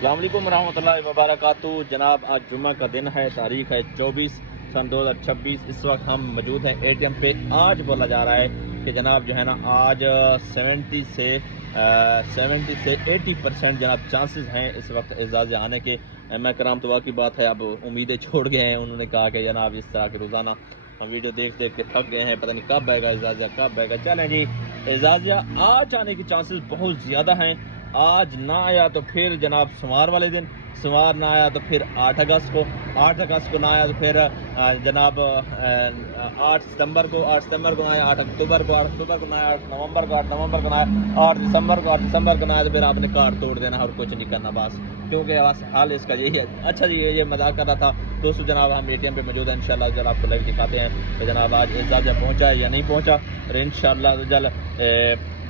السلام علیکم ورحمۃ اللہ وبرکاتہ جناب، آج جمعہ کا دن ہے، تاریخ ہے 24/2026۔ اس وقت ہم موجود ہیں اے ٹی ایم پہ۔ آج بولا جا رہا ہے کہ جناب جو ہے نا آج 70 سے 80% جناب چانسز ہیں اس وقت اعزاز آنے کے۔ میں کرام تو واقعی بات ہے، اب امیدیں چھوڑ گئے ہیں۔ انہوں نے کہا کہ جناب اس طرح کے روزانہ ہم ویڈیو دیکھ کے تھک گئے ہیں، پتہ نہیں کب آئے گا اعزازیہ، کب آئے گا۔ چلیں جی، اعزازیہ آج آنے کی چانسز بہت زیادہ ہیں۔ آج نہ آیا تو پھر جناب سوار والے دن، سوار نہ آیا تو پھر 8 اگست کو، 8 اگست کو نہ آیا تو پھر جناب 8 ستمبر کو، 8 ستمبر کو نہ آیا 8 اکتوبر کو، 8 اکتوبر کو نہ آیا 8 نومبر کو، 8 نومبر کو نہ آیا 8 دسمبر کو، 8 دسمبر کو نہ آیا تو پھر آپ نے کارڈ توڑ دینا اور کچھ نہیں کرنا بس، کیونکہ بس حال اس کا یہی ہے۔ اچھا جی، یہ مذاق کر رہا تھا دوستو۔ جناب ہم اے ٹی ایم پہ موجود ہیں، انشاءاللہ جل آپ کو لائیو دکھاتے ہیں کہ جناب آج اعزازیہ پہنچا ہے یا نہیں پہنچا، اور انشاءاللہ جل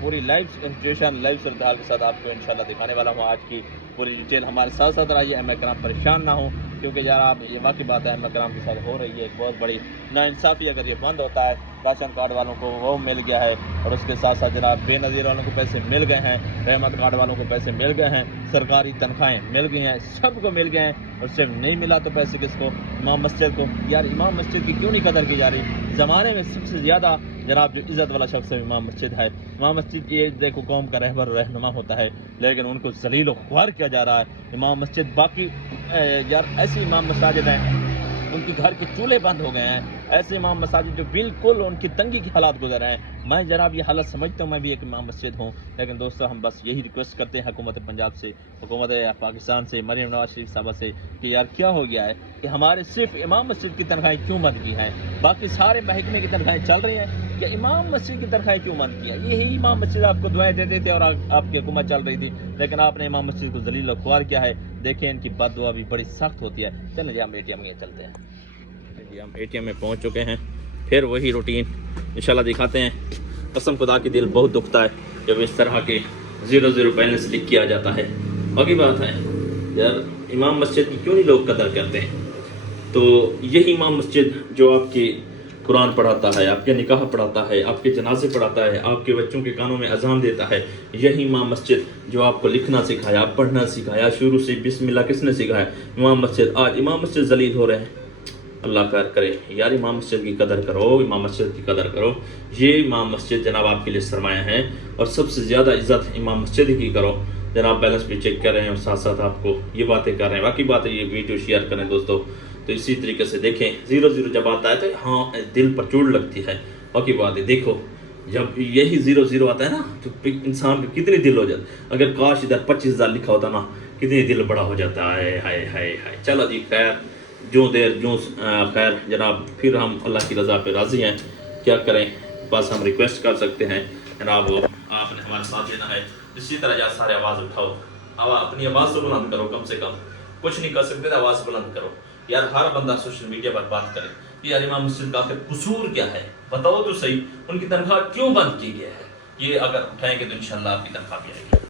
پوری لائیو سچویشن، لائیو صورتحال کے ساتھ آپ کو انشاءاللہ دکھانے والا ہوں۔ آج کی پوری ڈیٹیل ہمارے ساتھ ساتھ رہیے، احمد کرام پریشان نہ ہوں، کیونکہ یار آپ یہ واقعی بات ہے احمد کرام کے ساتھ ہو رہی ہے ایک بہت بڑی ناانصافی۔ اگر یہ بند ہوتا ہے، راشن کارڈ والوں کو وہ مل گیا ہے، اور اس کے ساتھ ساتھ جناب بے نظیر والوں کو پیسے مل گئے ہیں، رحمت کارڈ والوں کو پیسے مل گئے ہیں، سرکاری تنخواہیں مل گئی ہیں، سب کو مل گئے ہیں، اور صرف نہیں ملا تو پیسے کس کو؟ امام مسجد کو۔ یار امام مسجد کی کیوں نہیں قدر کی جا رہی؟ زمانے میں سب سے زیادہ جناب جو عزت والا شخص ہے امام مسجد ہے۔ امام مسجد کی دیکھو قوم کا رہبر و رہنما ہوتا ہے، لیکن ان کو ذلیل و خوار کیا جا رہا ہے۔ امام مسجد باقی یار ایسی امام مساجد ہیں ان کی گھر کے چولہے بند ہو گئے ہیں، ایسے امام مساجد جو بالکل ان کی تنگی کی حالات گزر رہے ہیں۔ میں جناب یہ حالت سمجھتا ہوں، میں بھی ایک امام مسجد ہوں، لیکن دوستو ہم بس یہی ریکویسٹ کرتے ہیں حکومت پنجاب سے، حکومت پاکستان سے، مریم نواز شریف صاحبہ سے کہ یار کیا ہو گیا ہے کہ ہمارے صرف امام مسجد کی تنخواہیں کیوں بند کی ہیں؟ باقی سارے محکمے کی تنخواہیں چل رہی ہیں، یا امام مسجد کی تنخواہیں کیوں بند کی ہیں؟ یہی امام مسجد آپ کو دعائیں دیتے تھے اور آپ کی حکومت چل رہی تھی، لیکن آپ نے امام مسجد کو ذلیل و خوار کیا ہے۔ دیکھیں ان کی بد دعا بھی بڑی سخت ہوتی ہے۔ چلیں جی ہم اے ٹی ایم میں چلتے ہیں جی، ہم اے ٹی ایم میں پہنچ چکے ہیں، پھر وہی روٹین انشاءاللہ دکھاتے ہیں۔ قسم خدا کی دل بہت دکھتا ہے جب اس طرح کے 0 بیلنس لکھ کے آ جاتا ہے۔ باقی بات ہے یار امام مسجد کی کیوں نہیں لوگ قدر کرتے ہیں؟ تو یہی امام مسجد جو آپ کی قرآن پڑھاتا ہے، آپ کے نکاح پڑھاتا ہے، آپ کے جنازے پڑھاتا ہے، آپ کے بچوں کے کانوں میں اذان دیتا ہے، یہی امام مسجد جو آپ کو لکھنا سکھایا، پڑھنا سکھایا، شروع سے بسم اللہ کس نے سکھایا؟ امام مسجد۔ آج امام مسجد ذلیل ہو رہے ہیں، اللہ خیر کرے۔ یار امام مسجد کی قدر کرو، امام مسجد کی قدر کرو۔ یہ امام مسجد جناب آپ کے لیے سرمایہ ہے، اور سب سے زیادہ عزت امام مسجد کی کرو۔ جناب بیلنس بھی چیک کر رہے ہیں اور ساتھ ساتھ آپ کو یہ باتیں کر رہے ہیں۔ باقی بات ہے یہ ویڈیو شیئر کریں دوستو، تو اسی طریقے سے دیکھیں 0 جب آتا ہے تو ہاں دل پر چوٹ لگتی ہے۔ باقی بات ہے دیکھو جب یہی 0 آتا ہے نا تو انسان کا کتنی دل ہو جاتا ہے۔ اگر کاش ادھر 25,000 لکھا ہوتا نا، کتنی دل بڑا ہو جاتا ہے۔ ہائے ہائے ہائے۔ چلو جی خیر، جو دیر جو خیر جناب، پھر ہم اللہ کی رضا پہ راضی ہیں، کیا کریں؟ بس ہم ریکویسٹ کر سکتے ہیں جناب آپ نے ہمارے ساتھ دینا ہے۔ اسی طرح یار سارے آواز اٹھاؤ، اپنی آواز تو بلند کرو، کم سے کم کچھ نہیں کر سکتے تو آواز بلند کرو یار۔ ہر بندہ سوشل میڈیا پر بات کرے کہ یار امام مسجد کا آخر قصور کیا ہے؟ بتاؤ تو صحیح، ان کی تنخواہ کیوں بند کی گئی ہے؟ یہ اگر اٹھائیں گے تو انشاءاللہ آپ کی تنخواہ بھی آئے گی۔